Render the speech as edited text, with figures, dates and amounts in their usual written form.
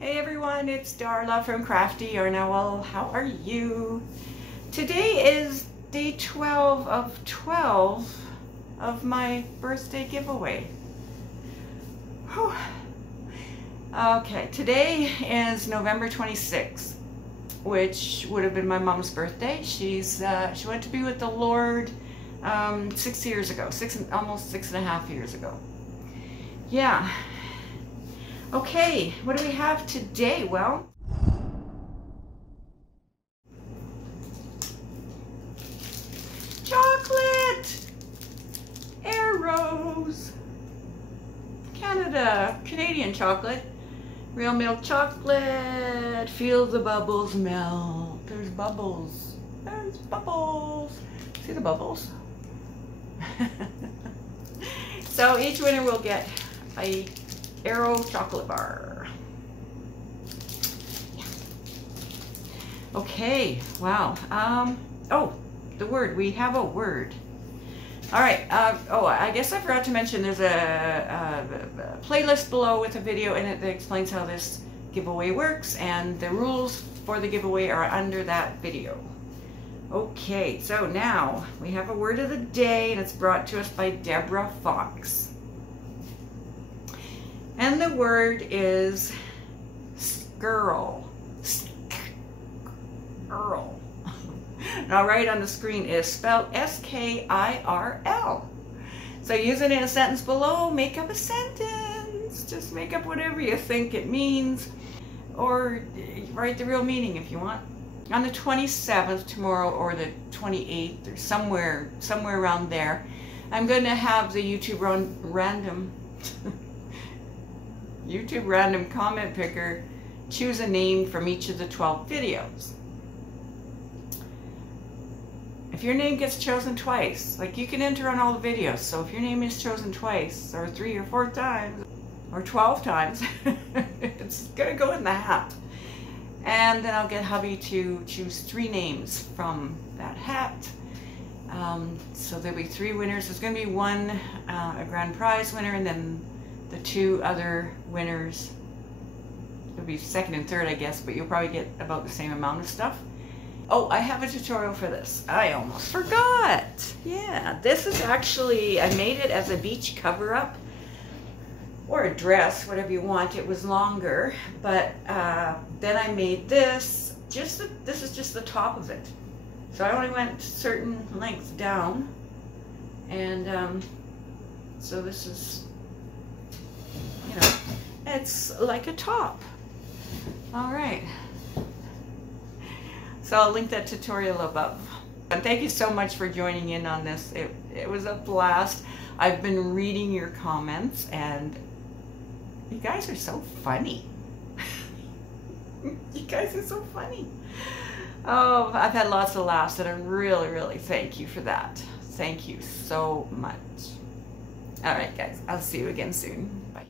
Hey everyone, it's Darla from Crafty or Noel. How are you? Today is day 12 of 12 of my birthday giveaway. Whew. Okay, today is November 26th, which would have been my mom's birthday. She went to be with the Lord 6 years ago, almost 6.5 years ago. Yeah. Okay, what do we have today? Well, chocolate, arrows, Canadian chocolate, real milk chocolate, feel the bubbles melt. There's bubbles, there's bubbles. See the bubbles? So each winner will get a Arrow chocolate bar. Yeah. Okay, wow. Oh, the word. We have a word. All right. Oh, I guess I forgot to mention there's a playlist below with a video in it that explains how this giveaway works, and the rules for the giveaway are under that video. Okay, so now we have a word of the day, and it's brought to us by Deborah Fox. And the word is skirl. Skirl. Now right on the screen is spelled S-K-I-R-L. So use it in a sentence below, make up a sentence. Just make up whatever you think it means, or write the real meaning if you want. On the 27th, tomorrow, or the 28th, or somewhere around there, I'm going to have the YouTube random comment picker choose a name from each of the 12 videos. If your name gets chosen twice, like you can enter on all the videos, so if your name is chosen twice, or 3 or 4 times, or 12 times, it's gonna go in the hat. And then I'll get hubby to choose 3 names from that hat. So there'll be 3 winners. There's gonna be one a grand prize winner, and then the 2 other winners. It'll be second and third, I guess, but you'll probably get about the same amount of stuff. Oh, I have a tutorial for this. I almost forgot. Yeah, this is actually, I made it as a beach cover-up, or a dress, whatever you want. It was longer, but then I made this. This is just the top of it. So I only went certain lengths down, and so this is, you know, it's like a top. All right. So I'll link that tutorial above. And thank you so much for joining in on this. It was a blast. I've been reading your comments, and you guys are so funny. You guys are so funny. Oh, I've had lots of laughs, and I really, really thank you for that. Thank you so much. All right, guys. I'll see you again soon. Bye.